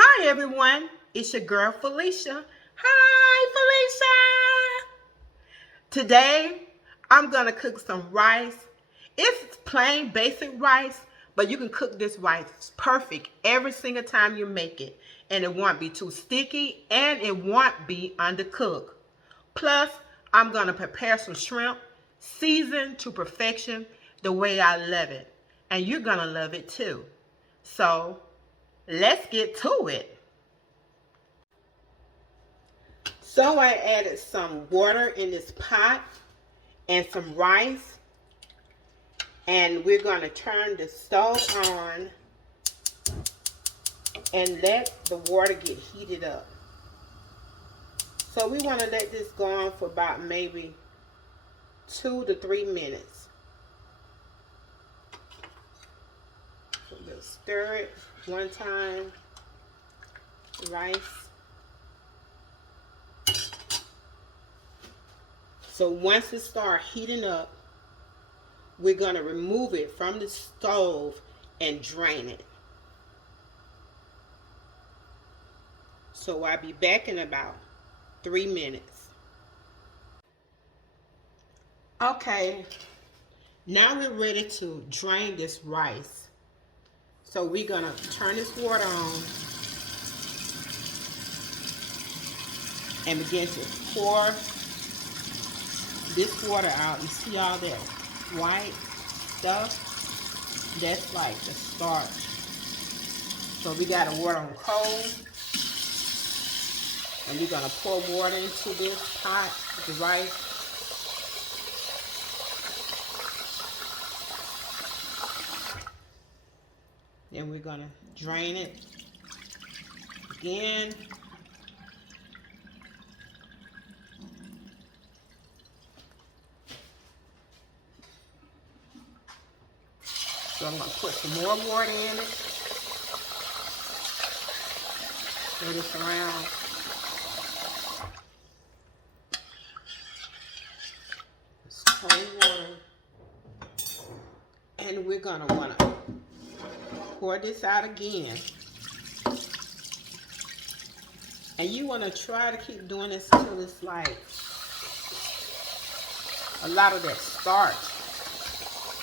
Hi everyone, it's your girl Felicia. Hi Felicia! Today I'm gonna cook some rice. It's plain basic rice, but you can cook this rice perfect every single time you make it. And it won't be too sticky and it won't be undercooked. Plus, I'm gonna prepare some shrimp seasoned to perfection the way I love it. And you're gonna love it too. So let's get to it. So I added some water in this pot and some rice, and we're going to turn the stove on and let the water get heated up. So we want to let this go on for about maybe 2 to 3 minutes. So we'll stir it one time, rice. So once it starts heating up, we're going to remove it from the stove and drain it. So I'll be back in about 3 minutes. Okay, now we're ready to drain this rice. So we're going to turn this water on and begin to pour this water out. You see all that white stuff? That's like the starch. So we got the water on cold, and we're gonna pour water into this pot with the rice. Then we're gonna drain it again. So I'm going to put some more water in it. Stir this around. It's cold water. And we're going to want to pour this out again. And you want to try to keep doing this until it's like a lot of that starch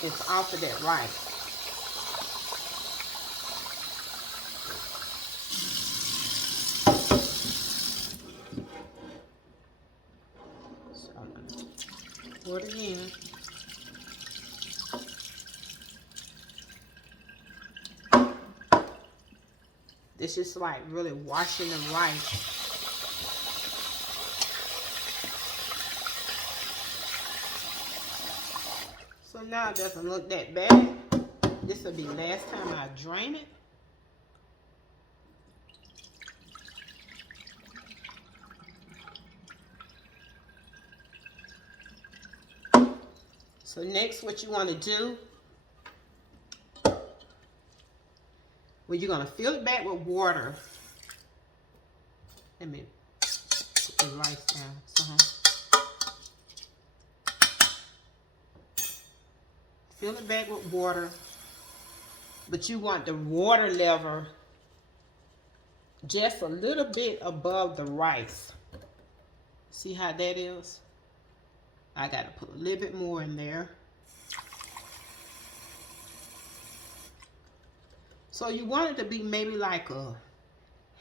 is off of that rice. Pour it again. This is like really washing the rice. So now it doesn't look that bad. This will be the last time I drain it. So next, what you want to do, well, you're going to fill it back with water. Let me put the rice down. Fill it back with water, but you want the water level just a little bit above the rice. See how that is? I got to put a little bit more in there. So you want it to be maybe like a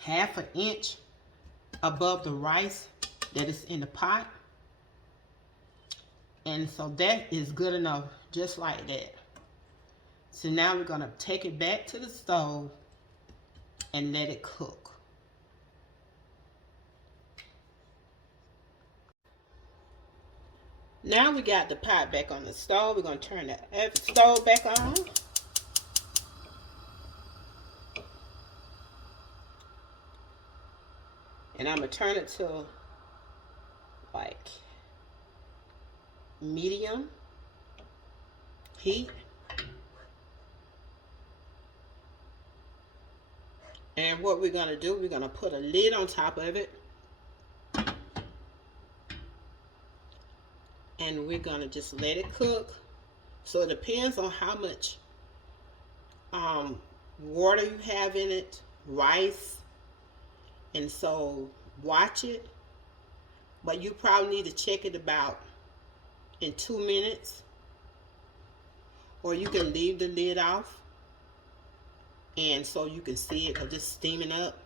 ½ an inch above the rice that is in the pot. And so that is good enough, just like that. So now we're going to take it back to the stove and let it cook. Now we got the pot back on the stove. We're going to turn the stove back on. And I'm going to turn it to like medium heat. And what we're going to do, we're going to put a lid on top of it. And we're going to just let it cook. So it depends on how much water you have in it, rice, And so watch it, but you probably need to check it about in 2 minutes, or you can leave the lid off and so you can see it because it's steaming up.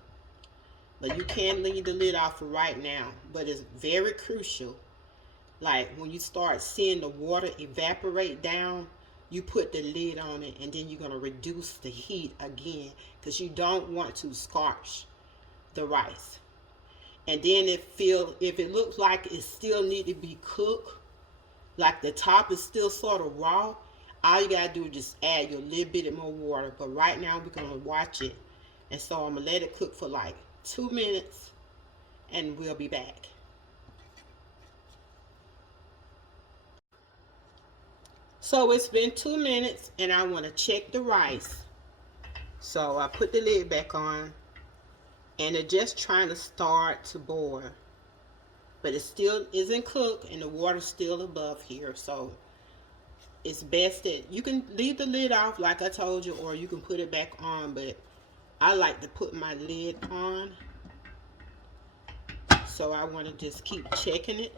But you can leave the lid off for right now, but it's very crucial. Like when you start seeing the water evaporate down, you put the lid on it, and then you're going to reduce the heat again because you don't want to scorch the rice. And then if it looks like it still need to be cooked, like the top is still sort of raw, all you gotta do is just add your little bit more water. But right now we're gonna watch it, and so I'm gonna let it cook for like 2 minutes, and we'll be back. So it's been 2 minutes, and I want to check the rice. So I put the lid back on, and it's just trying to start to boil, but it still isn't cooked, and the water's still above here. So it's best that you can leave the lid off like I told you, or you can put it back on, but I like to put my lid on. So I want to just keep checking it.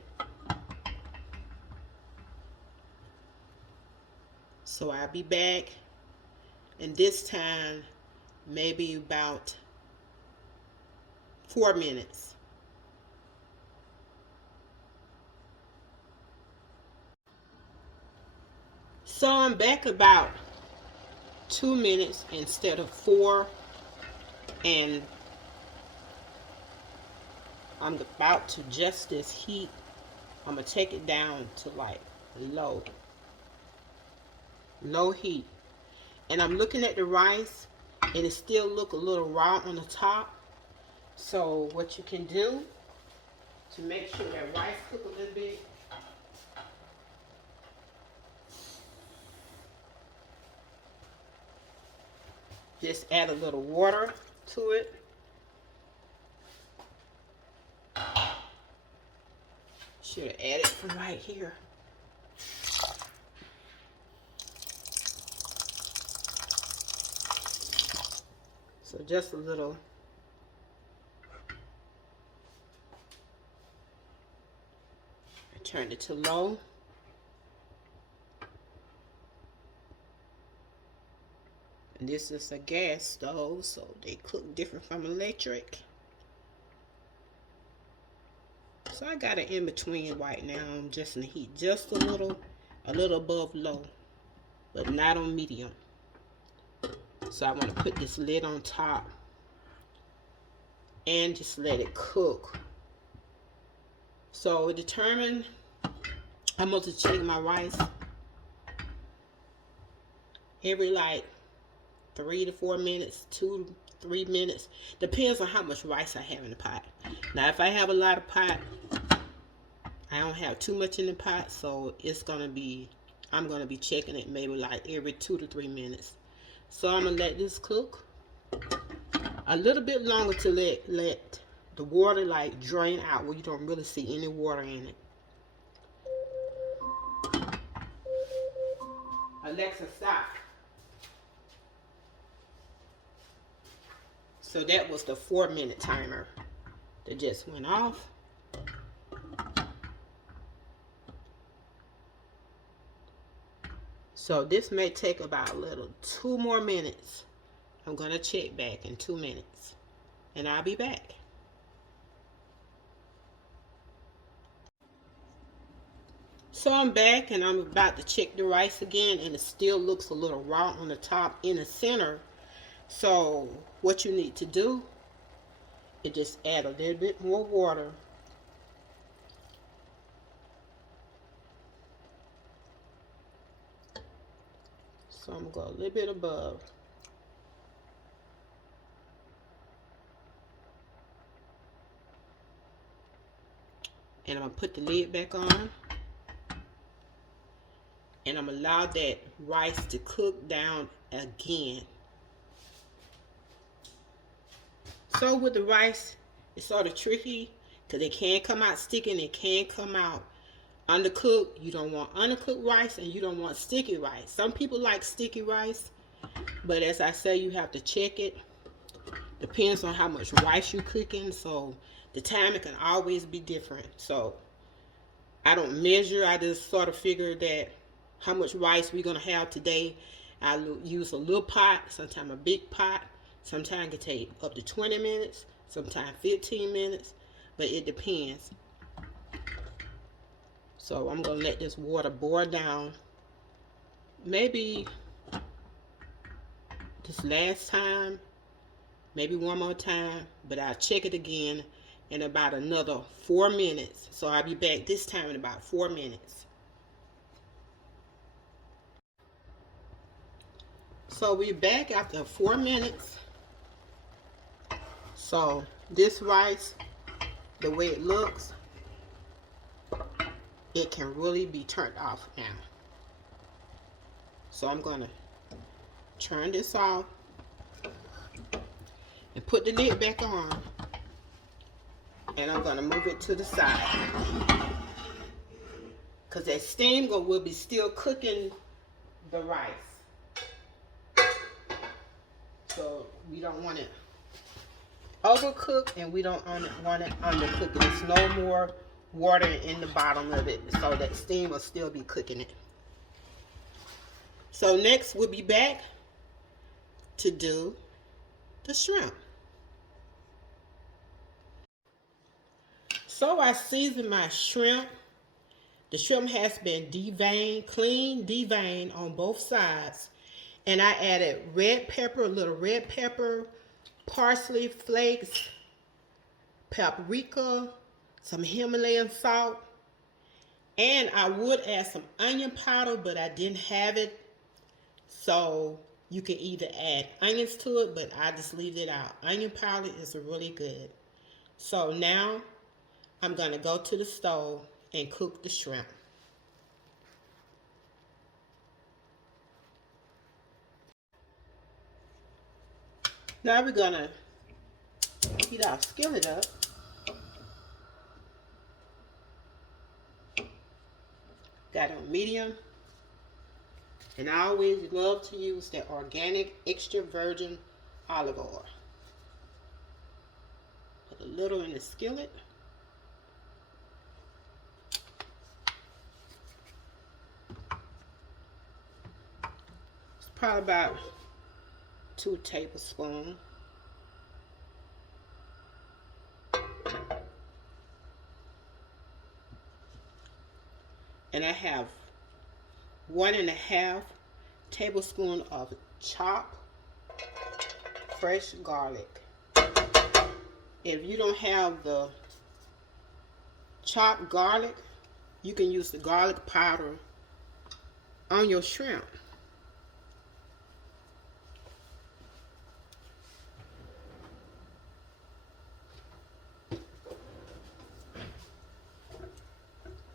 So I'll be back, and this time maybe about 4 minutes. So I'm back about 2 minutes instead of 4, and I'm about to adjust this heat. I'm gonna take it down to like low heat, and I'm looking at the rice, and it still look a little raw on the top. So what you can do to make sure that rice cook a little bit, just add a little water to it. Should have added from right here. So just a little. I turned it to low. And this is a gas stove, so they cook different from electric. So I got it in between right now. I'm just in the heat just a little above low, but not on medium. So I want to put this lid on top and just let it cook. So determine how much to check my rice every like 3 to 4 minutes, 2 to 3 minutes. Depends on how much rice I have in the pot. Now if I have a lot of pot, I don't have too much in the pot, so I'm gonna be checking it maybe like every 2 to 3 minutes. So I'm gonna let this cook a little bit longer to let the water like drain out where you don't really see any water in it. Alexa, stop. So that was the 4-minute timer that just went off. So this may take about 2 more minutes. I'm gonna check back in 2 minutes, and I'll be back. So I'm back, and I'm about to check the rice again, and it still looks a little raw on the top in the center. So what you need to do is just add a little bit more water. So I'm going to go a little bit above. And I'm going to put the lid back on. And I'm going to allow that rice to cook down again. So with the rice, it's sort of tricky because it can come out sticky and it can come out undercooked. You don't want undercooked rice, and you don't want sticky rice. Some people like sticky rice, but as I say, you have to check it Depends on how much rice you're cooking, so the timing can always be different. So I don't measure. I just sort of figure that how much rice we're gonna have today. I use a little pot, sometimes a big pot. Sometimes it can take up to 20 minutes, sometimes 15 minutes, but it depends. So I'm gonna let this water boil down. Maybe this last time, maybe one more time, but I'll check it again in about another 4 minutes. So I'll be back this time in about 4 minutes. So we're back after 4 minutes. So this rice, the way it looks, it can really be turned off now. So I'm gonna turn this off and put the lid back on, and I'm gonna move it to the side because that steam will be still cooking the rice. So we don't want it overcooked and we don't want it undercooked. There's no more water in the bottom of it, so that steam will still be cooking it. So next we'll be back to do the shrimp. So I seasoned my shrimp. The shrimp has been deveined, clean, deveined on both sides. And I added red pepper, a little red pepper, parsley flakes, paprika, some Himalayan salt, and I would add some onion powder, but I didn't have it. So you can either add onions to it, but I just leave it out. Onion powder is really good. So now I'm going to go to the stove and cook the shrimp. Now we're going to heat our skillet up. Got it on medium. And I always love to use the organic extra virgin olive oil. Put a little in the skillet. It's probably about 2 tablespoons. And I have 1.5 tablespoons of chopped fresh garlic. If you don't have the chopped garlic, you can use the garlic powder on your shrimp.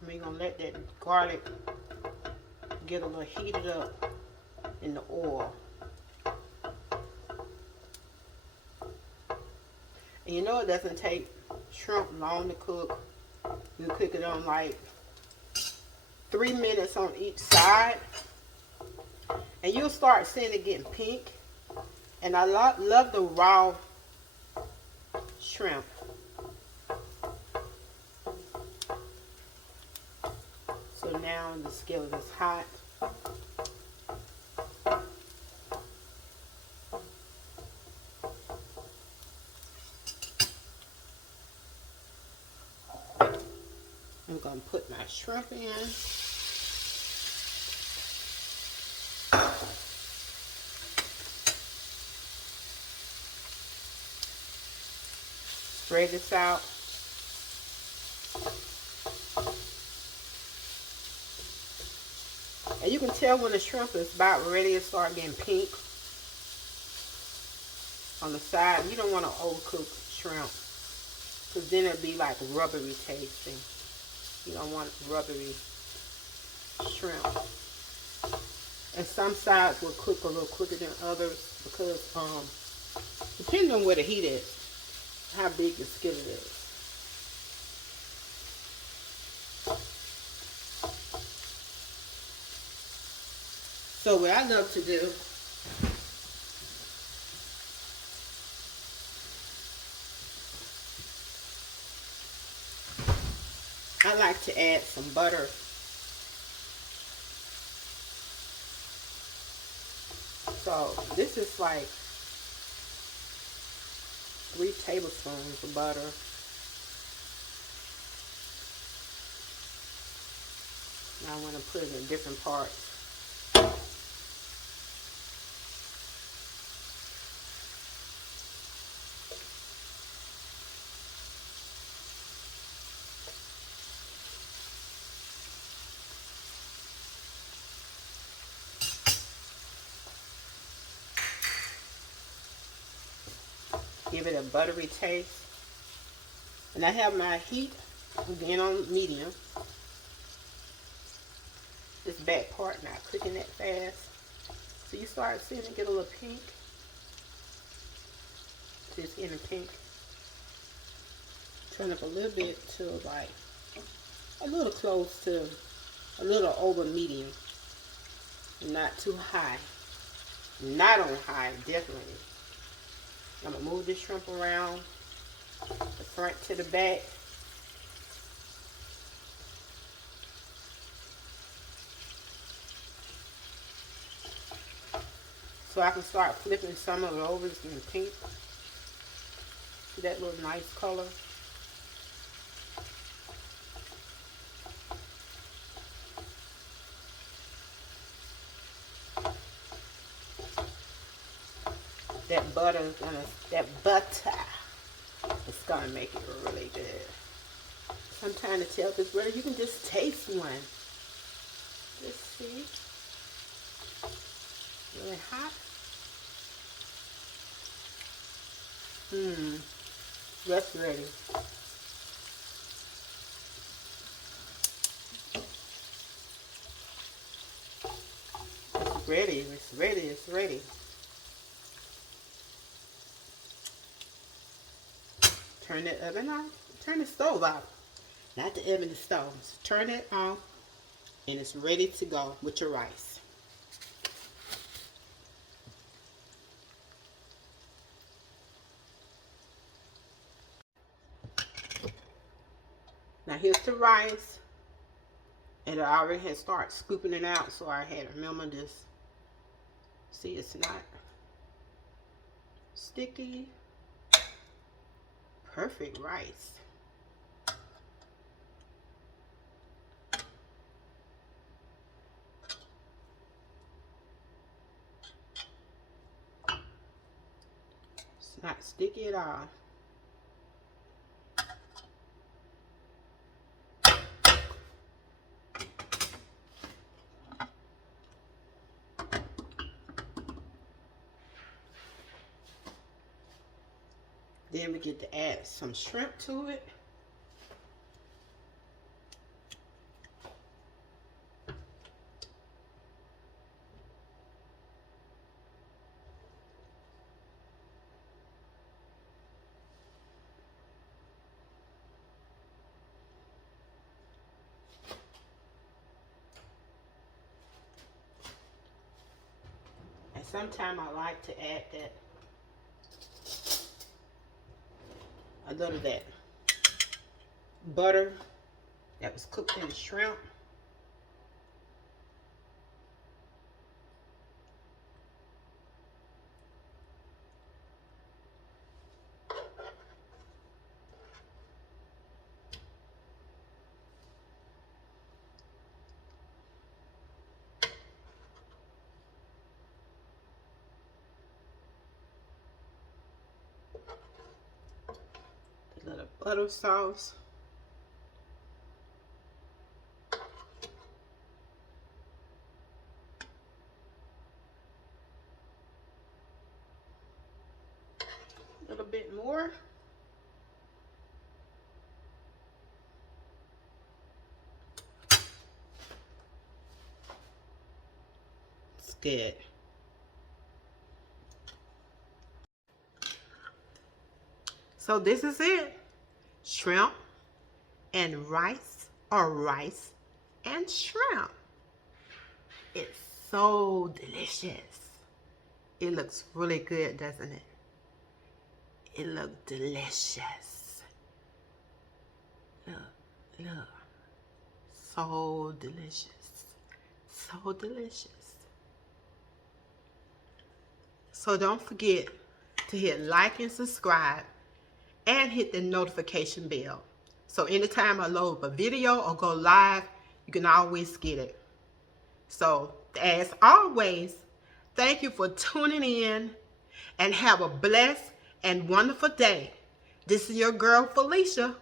We're gonna let that garlic get a little heated up in the oil. And you know it doesn't take shrimp long to cook. You cook it on like 3 minutes on each side. And you'll start seeing it getting pink. And I love the raw shrimp. So now the skillet is hot. I'm going to put my shrimp in. Spread this out. And you can tell when the shrimp is about ready to start getting pink on the side. You don't want to overcook shrimp because then it'll be like rubbery tasting. You don't want rubbery shrimp. And some sides will cook a little quicker than others because depending on where the heat is, how big the skillet is. So what I love to do I like to add some butter. So this is like 3 tablespoons of butter. Now I want to put it in different parts. Give it a buttery taste. And I have my heat again on medium. This back part not cooking that fast. So you start seeing it get a little pink. Just getting pink. Turn up a little bit to like a little close to a little over medium. Not too high. Not on high, definitely. I'm gonna move this shrimp around the front to the back. So I can start flipping some of it over. It's getting pink. See that little nice color? That butter is gonna, it's gonna make it really good. Sometimes to tell if it's ready, you can just taste one. Just see. Really hot. That's ready. It's ready. It's ready. It's ready. Turn that oven off. Turn the stove off. Not the oven, the stove. So turn it off, and it's ready to go with your rice. Now here's the rice. And I already had started scooping it out, so I had to remember this. See, it's not sticky. Perfect rice. It's not sticky at all. Then we get to add some shrimp to it. And sometimes I like to add that, a little of that butter that was cooked in the shrimp. A little butter sauce. A little bit more. It's good. So this is it. Shrimp and rice, or rice and shrimp. It's so delicious. It looks really good, doesn't it? It looks delicious. Look, look. So delicious. So delicious. So don't forget to hit like and subscribe and hit the notification bell. So anytime I load a video or go live, you can always get it. So as always, thank you for tuning in and have a blessed and wonderful day. This is your girl Felicia